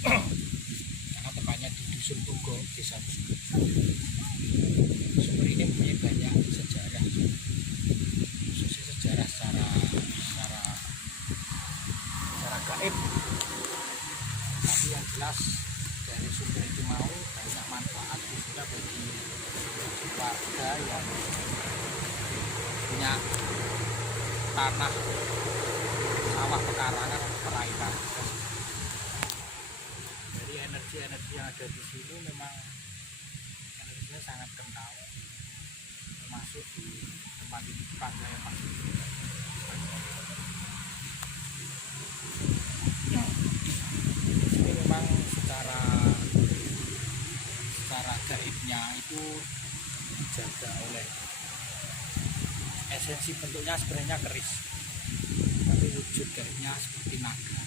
Karena tepatnya di Dusun Bogo, Desa Bogo. Sumber ini punya banyak sejarah, khususnya sejarah secara gaib. Tapi yang jelas dari sumber itu mau banyak manfaat juga bagi warga yang punya tanah sawah pekarangan perairan. Jadi energi yang ada di sini memang energinya sangat kental, termasuk di tempat ini pantai pasir. Ini memang secara gaibnya itu dijaga oleh esensi bentuknya sebenarnya keris, tapi wujud gaibnya seperti naga.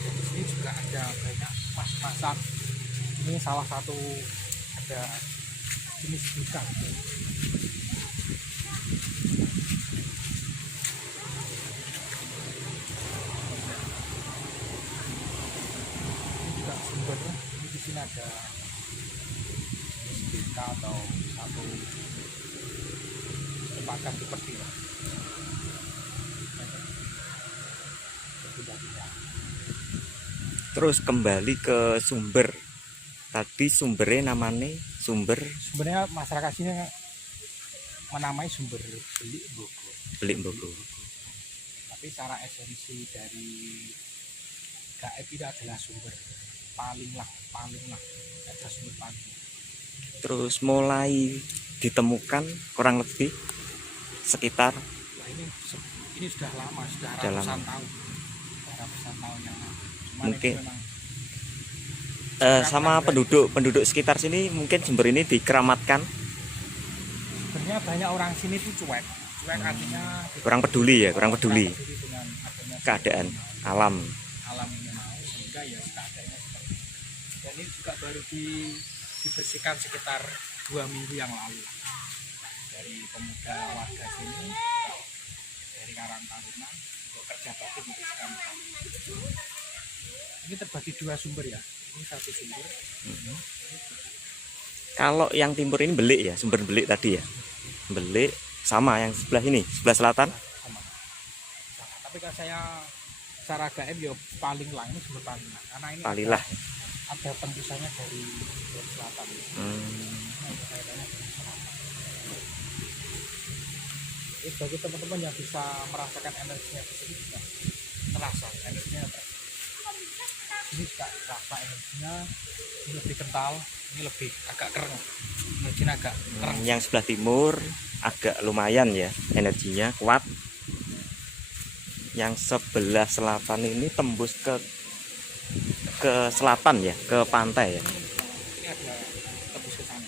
Di sini juga ada banyak mas-masan. Ini salah satu ada jenis ikan. Ini juga sumbernya. Ini di sini ada jenis beta atau satu tembakan seperti ini. Terus kembali ke sumber. Tadi sumbernya namanya sebenarnya masyarakat sini menamai sumber Belik Bogo. Tapi secara esensi dari gaib itu adalah sumber paling lah ada sumber paling. Terus mulai ditemukan kurang lebih sekitar ini sudah lama, sudah ratusan tahun yang lalu. Mungkin sama penduduk sekitar sini mungkin sumber ini dikeramatkan. Sebenarnya banyak orang sini tuh cuek artinya kurang peduli dengan keadaan alam ini mau, sehingga ya keadaannya seperti itu. Dan ini juga baru dibersihkan sekitar 2 minggu yang lalu dari pemuda warga sini, dari Karang Taruna untuk kerja bakti membersihkan. Ini terbagi 2 sumber ya, ini 1 sumber. Kalau yang timur ini Belik ya, sumber Belik tadi ya, Belik sama yang sebelah ini, sebelah selatan sama. Tapi kalau saya secara gaib ya paling lah, ini sumber paling lah, karena ini Palilah ada tembusannya dari selatan. Ini bagi teman-teman yang bisa merasakan energinya di sini juga terasa energinya. Ini juga terasa energinya, ini lebih kental, ini lebih agak keren, energinya agak keren. Yang sebelah timur agak lumayan ya, energinya kuat. Yang sebelah selatan ini tembus ke selatan ya, ke pantai ya. Ini ada tembus ke sana.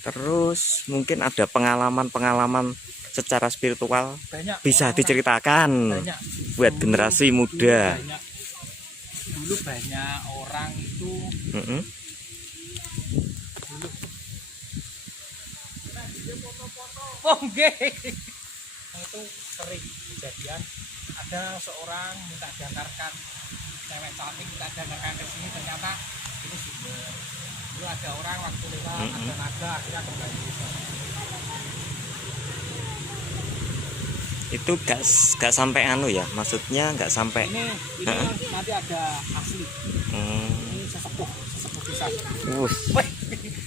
Terus mungkin ada pengalaman secara spiritual banyak bisa diceritakan banyak. Buat generasi muda. Dulu banyak orang itu dulu itu sering kejadian ada seorang minta diantarkan cewek cantik, minta diantarkan ke sini, ternyata ini sumber. Dulu ada orang waktu lewat ada naga, akhirnya kembali. Itu gak sampai anu ya, maksudnya gak sampai. Ini nanti ada asli. Ini sesepuh bisa. Wih,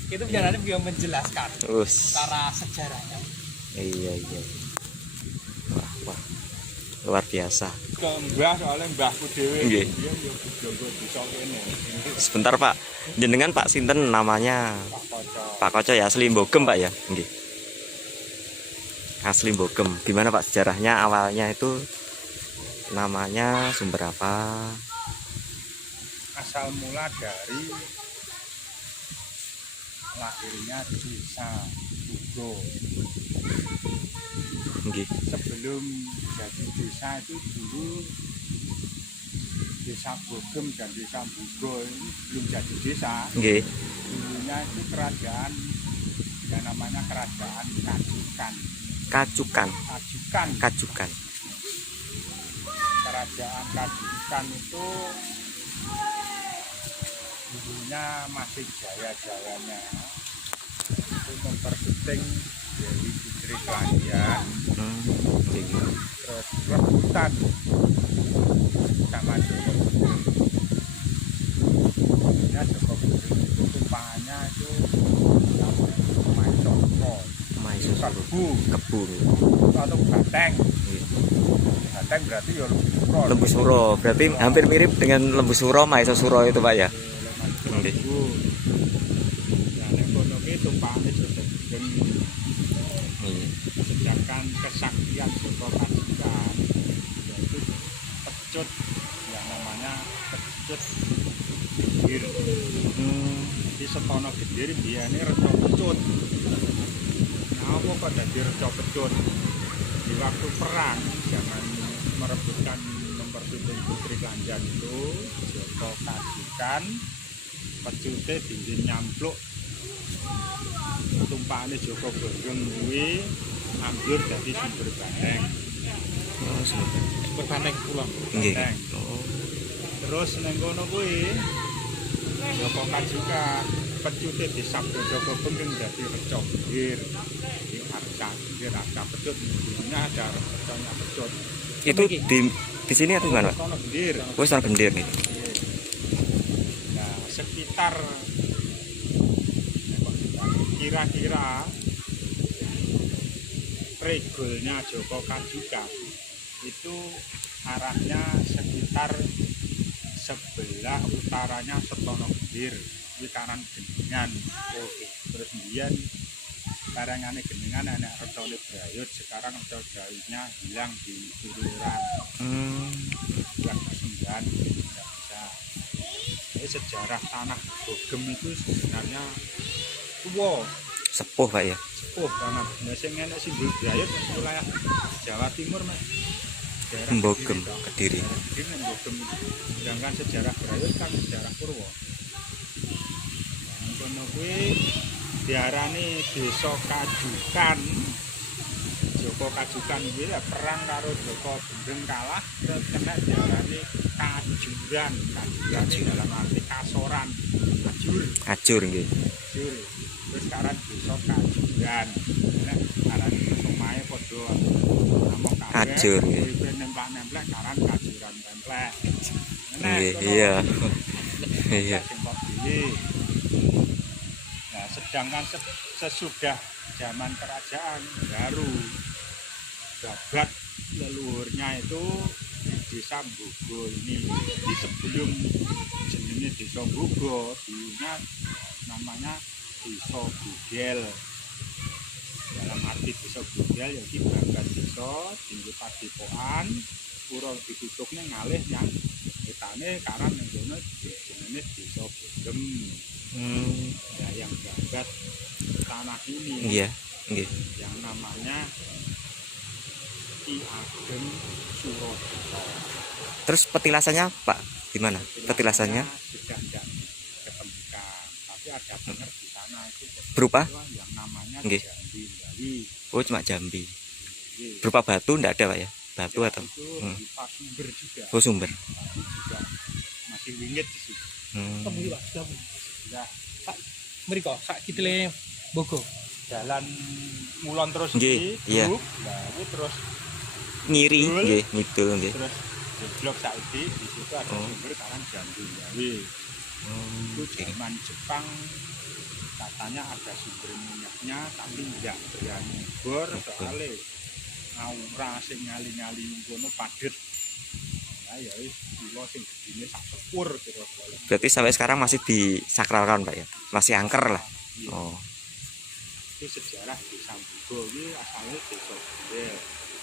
itu biarannya beliau menjelaskan secara sejarahnya. Iya. Wah. Luar biasa. Mbah soalnya mbahku dhewe. Nggih. Dia yo jago bisa kene. Sebentar Pak, jenengan Pak sinten namanya? Pak Koco. Pak Koco ya, asli Mbogem Pak ya? Nggih. Asli Mbogem. Gimana Pak sejarahnya awalnya itu namanya sumber apa? Asal mula dari lahirnya desa Bugo. Nggih. Sebelum jadi desa itu dulu desa Bogem dan desa Bugo ini belum jadi desa. Nggih. Dulunya itu kerajaan yang namanya kerajaan Kajukan. Kajukan. Kerajaan Kajukan itu dulunya masih jaya-jayanya itu mempersunting dari Putri Kelanjan, terus rebutan sama Joko Guding. Ya Joko Guding itu tumpangannya itu Kebu atau Bateng. Bateng berarti ya Lembu Suro, berarti hampir mirip dengan Lembu Suro, Maisa Suro itu Pak ya. Nggih. Ya ekonomi tumpangane Joko Guding. Sedangkan kesaktian Joko Kajukan yaitu pecut yang namanya pecut Gendir. Di Setono Gendir biyane reca pecut. Nah, apa kok dadi reca pecut? Di waktu perang zaman merebutkan mempersunting Putri Kelanjan itu Joko Kajukan pecute dinggih nyampluk tumpakane Joko Guding kuwi ambyur dadi sumber bandeng. Sumber bandeng kula. Nggih. Terus ning kono kuwi Joko Kajukan pecute disabda Joko Guding dadi reca Gendir. Di arca pecut dulunya ada recanya pecut. Itu di sini atau gimana Pak? Setono Gendir. Setono Gendir nih. Nah, sekitar kira-kira regolnya Joko Kajukan itu arahnya sekitar sebelah utaranya Setono Gendir di kanan Gendingan. Terus kemudian karangane Gendingan anak recone Brayut, sekarang reca Brayutnya hilang di Tururan. Yang kesembilan tidak bisa. Jadi sejarah tanah Bogem itu sebenarnya tua, Sepuh Pak ya. sepuh banget. Nah, sing enek simbol Brayut wilayah Jawa Timur Mas. Daerah Mbogem, Kediri. Kediri Mbogem itu. Sedangkan sejarah Brayut kan sejarah Purwo. Kono kuwi diarani Desa Kajukan. Joko Kajukan kuwi ya perang karo Joko Guding kalah, terus kena diarani Kajuran. Kajuran dalam arti kasoran. Ajur nggih. Ajur. Terus sekarang Desa Kajuran. Nek arane pemae padha namung kabeh. Ajur nggih. Nempel-nempel karan Kajuran templek. Nggih, iya. Iya. Nah, sedangkan sesudah zaman kerajaan baru babat leluhurnya itu di desa Bugo ini. Jadi sebelum jenenge desa Bugo, dulunya namanya desa Bugel. Dalam arti desa Bugel yaitu babat desa tinggi padepokan pura ditutupnya ngalih yang wetane karan yang kono jenenge desa Bogem. Ya, yang babat tanah ini. Iya, nggih. Yang namanya Ki Ageng Surodito. Terus petilasannya Pak, gimana? Petilasannya sudah tidak ketemukan, tapi ada benar di sana itu berupa yang namanya nggih. Jambi Bali. Oh, cuma Jambi. Nggih. Berupa batu enggak ada Pak ya? Batu atau Itu berupa sumber juga. oh, sumber. Juga masih wingit di situ. Temui Pak, sudah. Sudah Mriko sak kitile Bogo. jalan mulon terus Nggih, iki, iya. Nah, ini terus ngiri nggih, ngidul nggih. Terus Jeblok Saudi di situ ada Oh. sumber karang Jambu Gawe. Itu zaman Jepang katanya ada sumber minyaknya tapi nggak berani bor soalnya aura sing nyali-nyali kono padet. Nah ya wis kula sing gedine sak sepur kira-kira. Berarti sampai sekarang masih disakralkan Pak ya? Masih angker lah. Iya. Oh. Itu sejarah Desa Mbugo ini asalnya desa Gembel.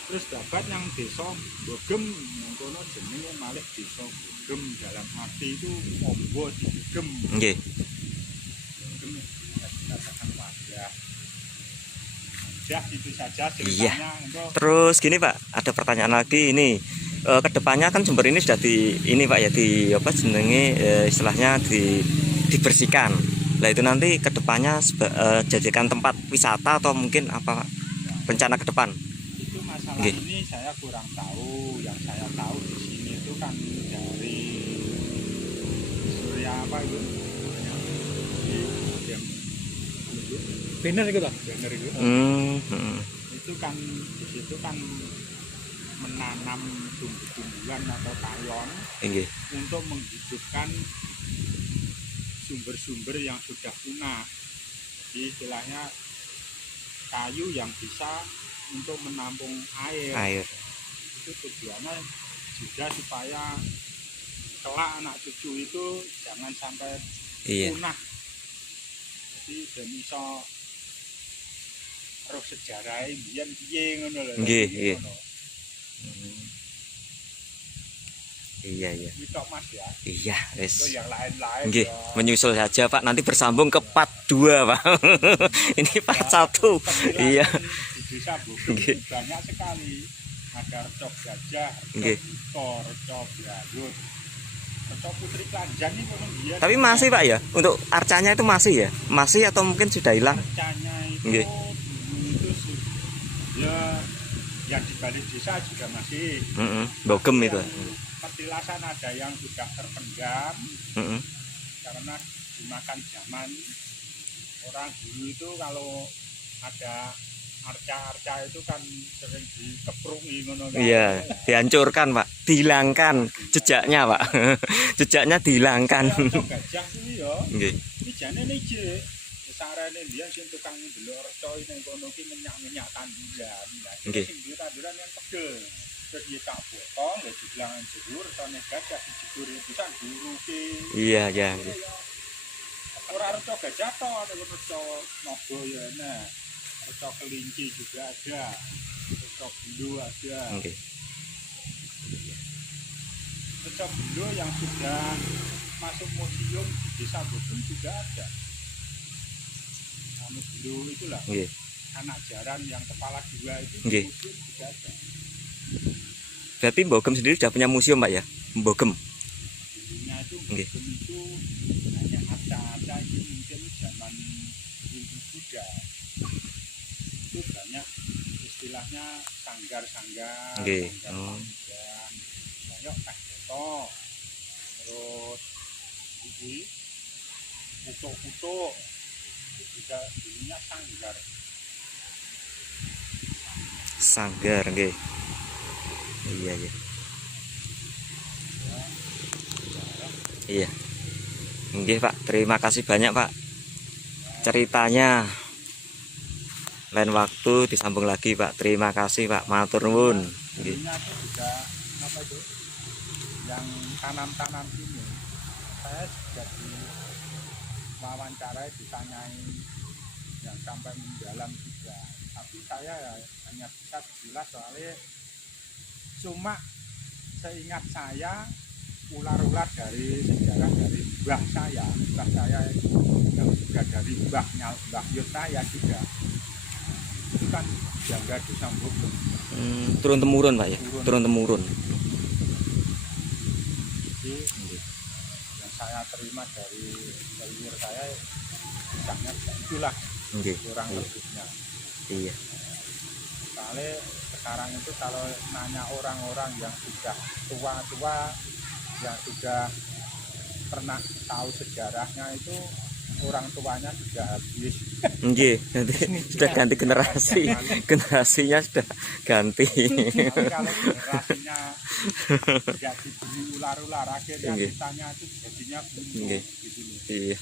Terus dapat yang desa Bogem yang kono jenenge malih desa Bogem dalam arti itu ombo digem. Nggih. Bogem dikatakan wadah. Ya itu saja Iya. ceritanya untuk Terus gini Pak, ada pertanyaan lagi ini. Kedepannya kan sumber ini sudah ini Pak ya di apa jenenge istilahnya dibersihkan. Nah itu nanti kedepannya jadikan tempat wisata atau mungkin apa rencana ke depan? itu masalah Oke. ini saya kurang tahu. Yang saya tahu di sini itu kan dari Surya apa itu? Yang Bener itu, Pak. banner itu. Itu kan di situ kan menanam tumbuh-tumbuhan atau talon Nggih. untuk menghidupkan sumber-sumber yang sudah punah. Jadi istilahnya kayu yang bisa untuk menampung air. Air. Itu tujuannya juga supaya kelak anak cucu itu jangan sampai Iya. punah. Jadi ben iso roh sejarah biyen piye ngono lho. Nggih, Jadi nggih. ngono. Iya, iya. Itu Mas ya. Iya, Itu wis. yang lain-lain Nggih, ya. menyusul saja Pak. Nanti bersambung ke part 2, Pak. Ini part 1. Iya. Di desa Bogem Nggih. itu banyak sekali. Ada Reco Gajah, Nggih. Reco Buto, Reco Blayut, Reco Putri Klanjang itu kan dia. Tapi masih Pak ya? Untuk arcanya itu masih ya? Masih atau mungkin sudah hilang? Arcanya itu Nggih. dulu itu ya yang di balik desa juga masih. Bogem itu. Petilasan ada yang sudah terpendam Heeh. karena dimakan zaman. Orang dulu itu kalau ada arca-arca itu kan sering dikeprungi ngono kan. Iya, dihancurkan Pak, dihilangkan jejaknya Pak, jejaknya dihilangkan. Reco Gajah kuwi ya, Nggih. iki jane niji. Sarane dia sing tukang ndelok reca ning kono ki menyak-menyak tanduran. Nah, Nggih. sing duwe tanduran yang pegel. Terus dia tak potong, ya dibilangan jebur, tane gajah dijebur bisa duruke. Iya, iya. Nggih. Ora reca gajah to, ada reca naga ya enak. Reca kelinci juga ada. Reca bulu ada. Nggih. Reca bulu yang sudah masuk museum di Desa Bogem juga ada. Anu bulu itulah Nggih. anak jaran yang kepala dua itu di Nggih. museum juga ada. Berarti Bogem sendiri sudah punya museum Pak ya? Bogem. Dulunya itu Nggih. Bogem itu hanya arca-arca itu mungkin zaman Hindu Buddha. Itu banyak istilahnya sanggar-sanggar, Nggih. sanggar Oh. panjang, kayak Kahto, terus ini kutuk-kutuk itu juga dulunya sanggar. Sanggar nggih. Iya, iya. Iya. Nggih Pak, terima kasih banyak Pak. Ceritanya lain waktu disambung lagi Pak. Terima kasih Pak, matur nuwun. Nggih. Dulunya itu juga apa itu yang tanam-tanam ini saya juga di wawancara ditanyain yang sampai mendalam juga, tapi saya ya hanya bisa sekilas soalnya cuma seingat saya ular-ular dari sejarah dari mbah saya itu yang juga dari mbah Yus saya juga itu kan jangga Desa Bogem. Turun temurun Pak ya? Turun. Turun temurun. Jadi yang saya terima dari leluhur saya kisahnya itulah Nggih. kurang Iya. lebihnya. Iya. Soalnya sekarang itu kalau nanya orang-orang yang sudah tua-tua yang sudah pernah tahu sejarahnya itu orang tuanya sudah habis. Nggih, nanti sudah ganti generasi. Generasinya sudah ganti. Tapi kalau generasinya tidak diberi ular-ular, akhirnya Nggih. kitanya itu jadinya buntu Nggih. gitu loh. Iya.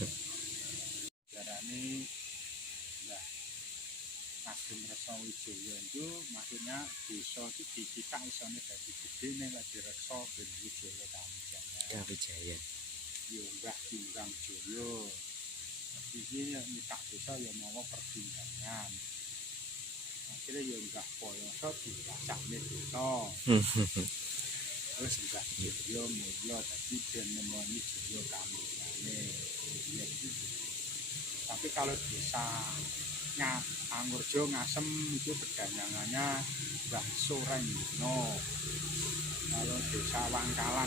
Jarane nah Ageng Reksa Wijaya itu maksudnya desa itu dikita isone dadi gede ning lagi reksa ben Wijaya Kamijaya. Ya Wijaya. Yo Mbah Timbang Jaya. Iki nikah desa ya mawa pertimbangan. Akhirnya ya Mbah Poyoso dirasakne desa. Terus Mbah Jaya mulya dadi ben nemoni Jaya Kamijaya. Ya gitu. Tapi kalau desa Angurjo Ngasem itu perdanyangannya Mbah Surendno. Kalau desa Wangkalan